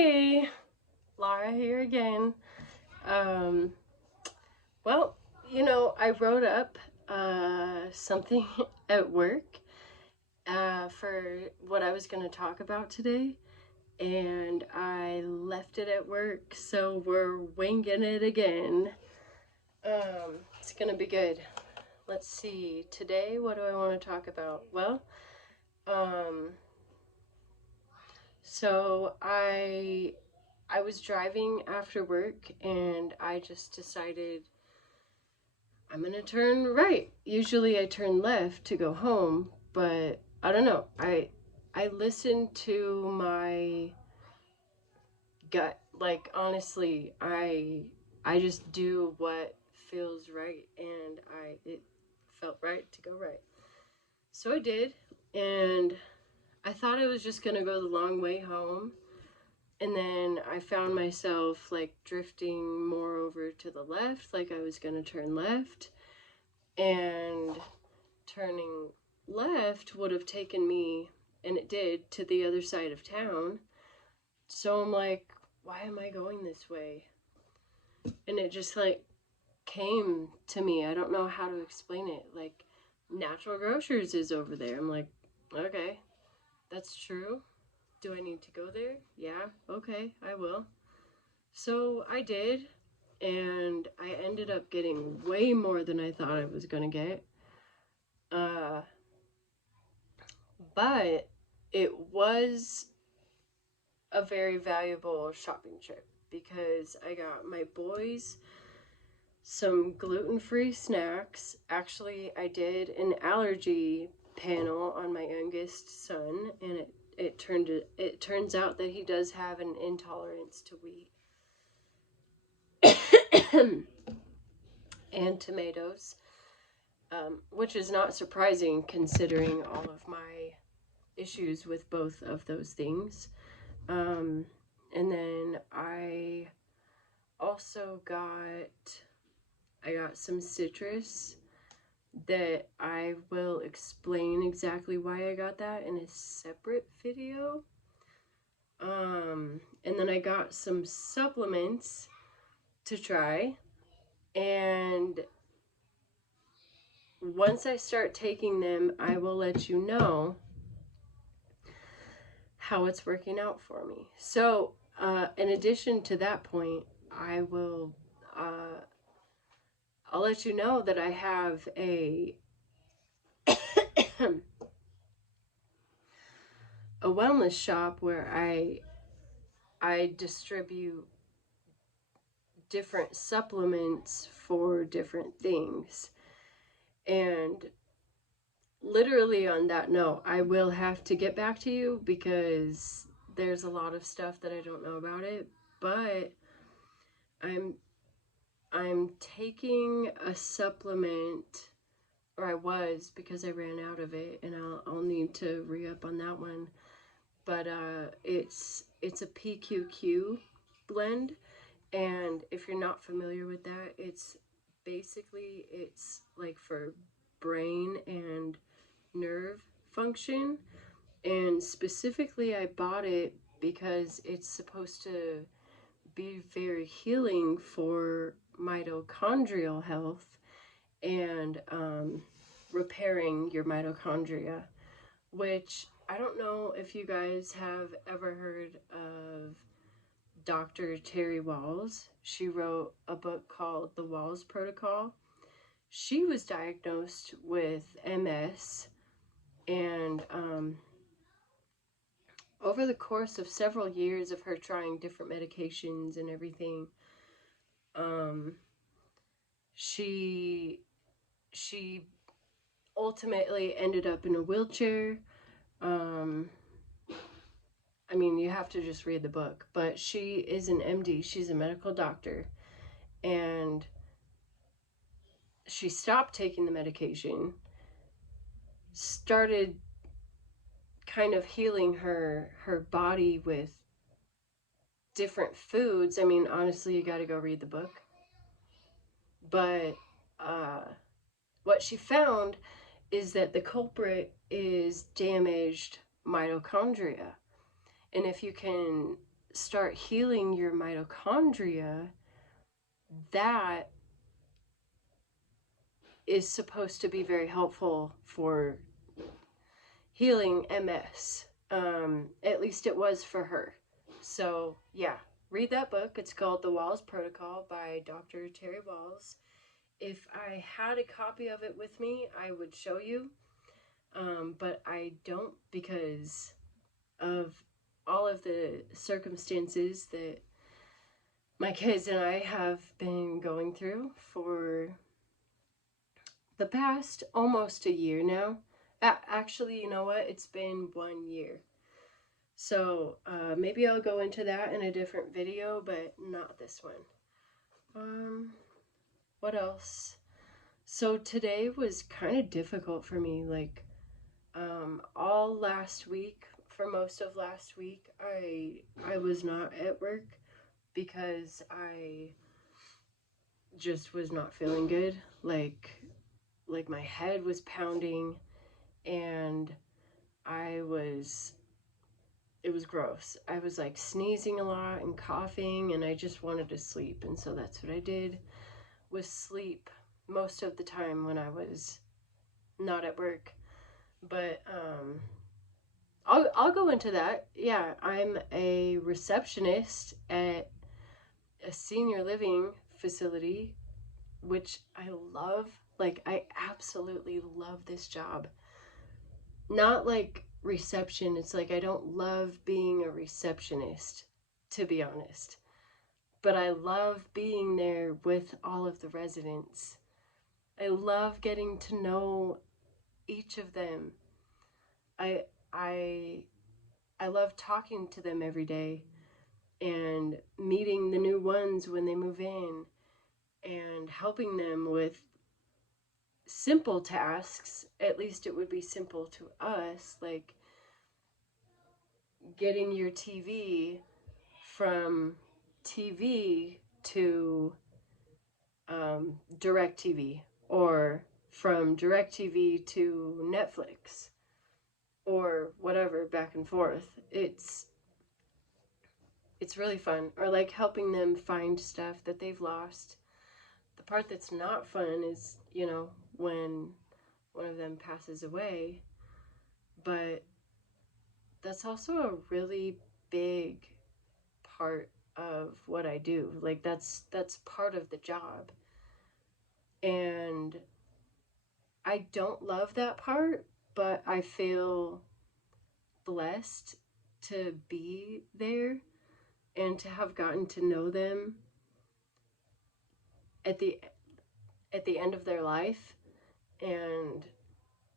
Hey, Laura here again. Um, well, I wrote up something at work for what I was going to talk about today, and I left it at work, so we're winging it again. It's going to be good. Let's see. Today, what do I want to talk about? Well, um, so I was driving after work and I just decided I'm gonna turn right. Usually I turn left to go home, but I don't know. I listen to my gut. Like honestly, I just do what feels right and it felt right to go right. So I did, and I thought I was just gonna go the long way home. And then I found myself like drifting more over to the left, like I was gonna turn left. And turning left would have taken me, and it did, to the other side of town. So I'm like, why am I going this way? And it just like came to me. I don't know how to explain it. Like, Natural Grocers is over there. I'm like, okay, that's true. Do I need to go there? Yeah, okay, I will. So I did, and I ended up getting way more than I thought I was gonna get. Uh, but it was a very valuable shopping trip because I got my boys some gluten-free snacks. Actually, I did an allergy panel on my youngest son, and it turns out that he does have an intolerance to wheat and tomatoes, which is not surprising considering all of my issues with both of those things. Um, and then also I got some citrus that I will explain exactly why I got that in a separate video. And then I got some supplements to try, and once I start taking them, I will let you know how it's working out for me. So, in addition to that point, uh, I'll let you know that I have a a wellness shop where I distribute different supplements for different things. And literally on that note, I will have to get back to you because there's a lot of stuff that I don't know about it, but I'm I'm taking a supplement, or I was, because I ran out of it, and I'll need to re-up on that one. But it's a PQQ blend, and if you're not familiar with that, it's like for brain and nerve function. And specifically, I bought it because it's supposed to be very healing for mitochondrial health and repairing your mitochondria, which I don't know if you guys have ever heard of Dr. Terry Walls. She wrote a book called The Walls Protocol. She was diagnosed with MS, and over the course of several years of her trying different medications and everything, um, she she ultimately ended up in a wheelchair. Um, I mean, you have to just read the book, but she is an MD. She's a medical doctor, and she stopped taking the medication, started kind of healing her body with different foods. I mean, honestly, you got to go read the book. But uh, what she found is that the culprit is damaged mitochondria. And if you can start healing your mitochondria, that is supposed to be very helpful for healing MS. At least it was for her. So, yeah, read that book. It's called The Walls Protocol by Dr. Terry Walls. If I had a copy of it with me, I would show you. But I don't, because of all of the circumstances that my kids and I have been going through for the past almost a year now. Actually, you know what? It's been 1 year. So maybe I'll go into that in a different video, but not this one. What else? So today was kind of difficult for me. Like all last week, for most of last week, I was not at work because I just was not feeling good. Like my head was pounding, and it was gross. I was like sneezing a lot and coughing, and I just wanted to sleep. And so that's what I did, was sleep most of the time when I was not at work. But I'll go into that. Yeah, I'm a receptionist at a senior living facility, which I love. Like, I absolutely love this job. Not like reception. It's like I don't love being a receptionist, to be honest. But I love being there with all of the residents. I love getting to know each of them. I love talking to them every day and meeting the new ones when they move in and helping them with simple tasks. At least it would be simple to us, like getting your TV from TV to DirecTV, or from DirecTV to Netflix, or whatever, back and forth. It's really fun. Or like helping them find stuff that they've lost. The part that's not fun is, you know, when one of them passes away. But that's also a really big part of what I do. Like that's part of the job. And I don't love that part, but I feel blessed to be there and to have gotten to know them at the end of their life and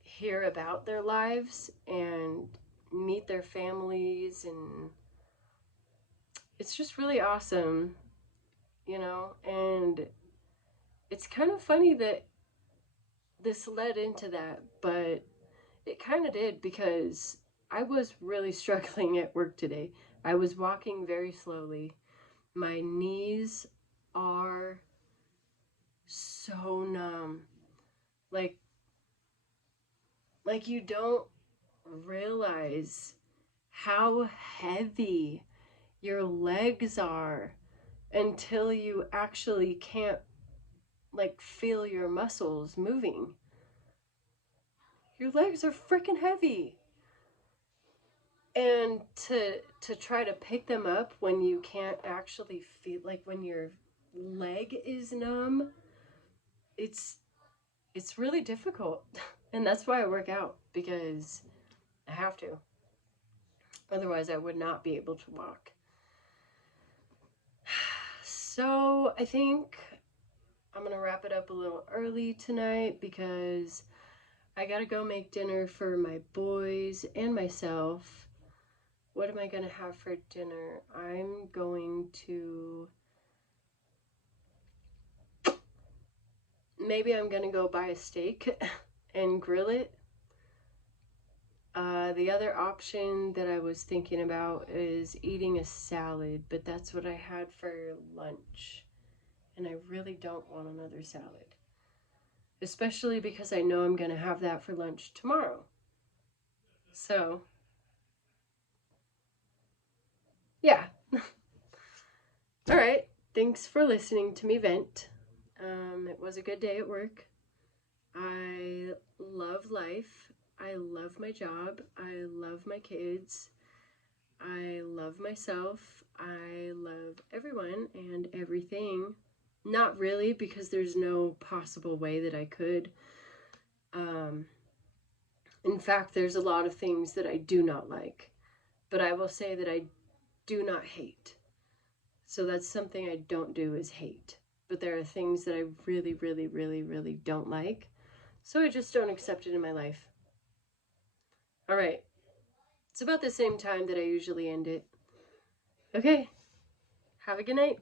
hear about their lives and meet their families. And it's just really awesome, you know. And it's kind of funny that this led into that, but it kind of did, because I was really struggling at work today. I was walking very slowly. My knees are so numb. Like you don't realize how heavy your legs are until you actually can't like feel your muscles moving. Your legs are freaking heavy. And to try to pick them up when you can't actually feel, like when your leg is numb, it's really difficult. And that's why I work out, because I have to. Otherwise I would not be able to walk. So I think I'm gonna wrap it up a little early tonight, because I gotta go make dinner for my boys and myself. What am I gonna have for dinner? I'm going to... maybe I'm gonna go buy a steak and grill it. The other option that I was thinking about is eating a salad, but that's what I had for lunch. And I really don't want another salad. Especially because I know I'm gonna have that for lunch tomorrow. So, yeah. All right. Thanks for listening to me vent. It was a good day at work. I love life. I love my job. I love my kids. I love myself. I love everyone and everything. Not really, because there's no possible way that I could. Um, in fact, there's a lot of things that I do not like. But I will say that I do not hate. So that's something I don't do is hate. But there are things that I really, really, really, really don't like. So I just don't accept it in my life. All right. It's about the same time that I usually end it. Okay. Have a good night.